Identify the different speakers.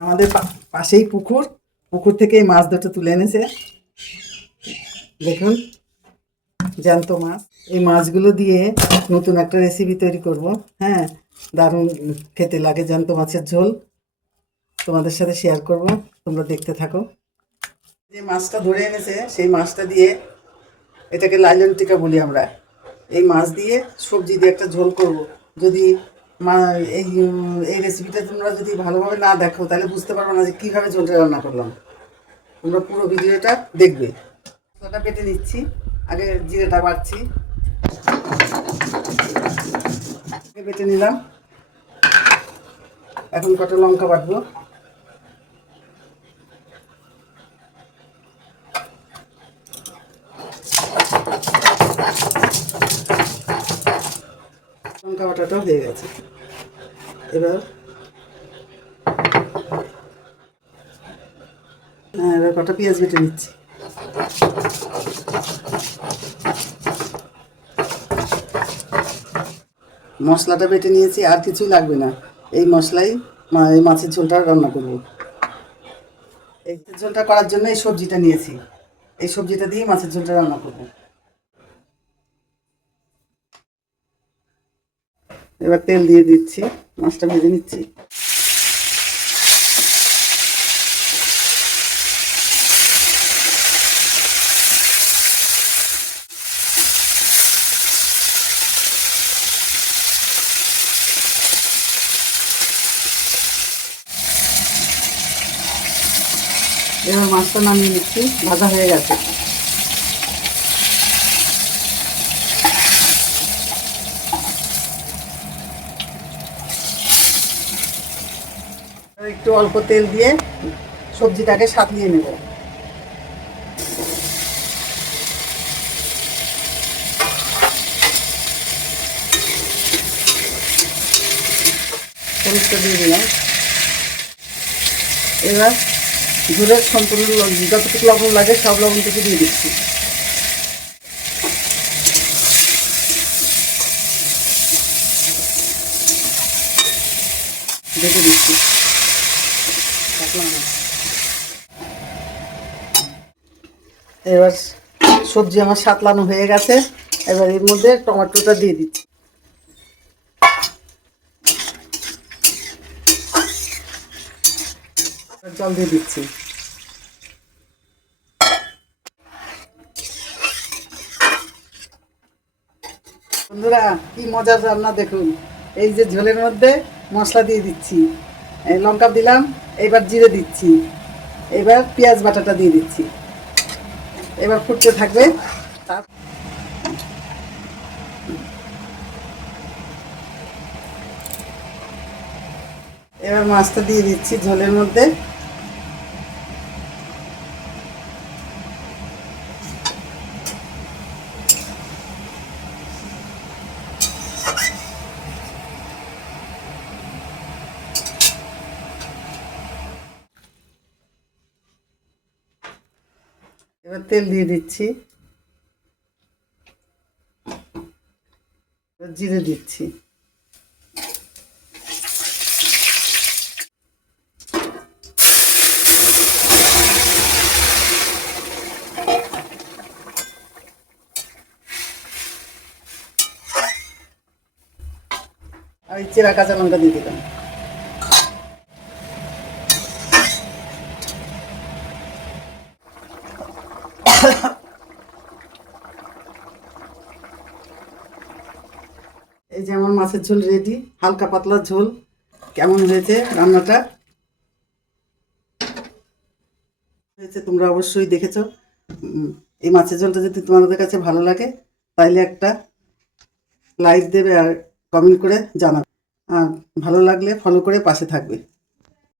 Speaker 1: আমাদের পাশেই পুকুর। পুকুর থেকে এই মাছ দুটো তুলে এনেছে। দেখুন, জ্যান্ত মাছ। এই মাছগুলো দিয়ে নতুন একটা রেসিপি তৈরি করব। হ্যাঁ দারুণ খেতে লাগে জ্যান্ত মাছের ঝোল। তোমাদের সাথে শেয়ার করব। তোমরা দেখতে থাকো। যে মাছটা ধরে এনেছে, সেই মাছটা দিয়ে এটাকে লাইলন টিকা বলি আমরা। এই মাছ দিয়ে সবজি দিয়ে একটা ঝোল করব। যদি এই এই রেসিপিটা তোমরা যদি ভালোভাবে না দেখো, তাহলে বুঝতে পারবে না যে কীভাবে ঝোলটা রান্না করলাম। তোমরা পুরো ভিডিওটা দেখবে। মশলাটা পেটে নিচ্ছি, আগে জিরেটা বাড়ছি। বেটে নিলাম। এখন কটা লঙ্কা বাটবো। লঙ্কা হয়ে গেছে। এবার হ্যাঁ এবার কটা পেঁয়াজ বেটে নিচ্ছি। মশলাটা বেটে নিয়েছি, আর কিছুই লাগবে না। এই মশলাই এই মাছের ঝোলটা রান্না করব। এই ঝোলটা করার জন্য এই সবজিটা নিয়েছি। এই সবজিটা দিয়ে মাছের ঝোলটা রান্না করব। এবার তেল দিয়ে দিচ্ছি মাছটা ভেজে নিচ্ছি। এবার মাছটা নামিয়ে নিচ্ছি ভাজা হয়ে গেছে। একটু অল্প তেল দিয়ে সবজিটাকে সাঁতলিয়ে নেব। হলুদটা দিয়ে দিলাম। এবার ঝোলের সম্পূর্ণ যতটুকু লবণ লাগে সব লবণটুকু দিয়ে দিচ্ছি। ঢেকে দিচ্ছি। এবার সবজি আমার সাতলানো হয়ে গেছে। এবার এর মধ্যে টমেটোটা দিয়ে দিচ্ছি। জল দিয়ে দিচ্ছি। বন্ধুরা, কি মজার রান্না দেখুন। এই যে ঝোলের মধ্যে মশলা দিয়ে দিচ্ছি। লঙ্কা দিলাম এবার জিরে দিচ্ছি। এবার পেঁয়াজ বাটাটা দিয়ে দিচ্ছি। এবার ফুটতে থাকবে। তার- এবার মাছটা দিয়ে দিচ্ছি ঝোলের মধ্যে। এবার তেল দিয়ে দিচ্ছি। জিরে দিচ্ছি। আর এই চেরা কাঁচা লঙ্কা দিয়ে দিলাম। যে আমার মাছের ঝোল রেডি হালকা পাতলা ঝোল। কেমন হয়েছে রান্নাটা? হয়েছে, তোমরা অবশ্যই দেখেছ। এই মাছের ঝোলটা যদি তোমাদের কাছে ভালো লাগে, তাইলে একটা লাইক দেবে আর কমেন্ট করে জানাবে। আর ভালো লাগলে ফলো করে পাশে থাকবে।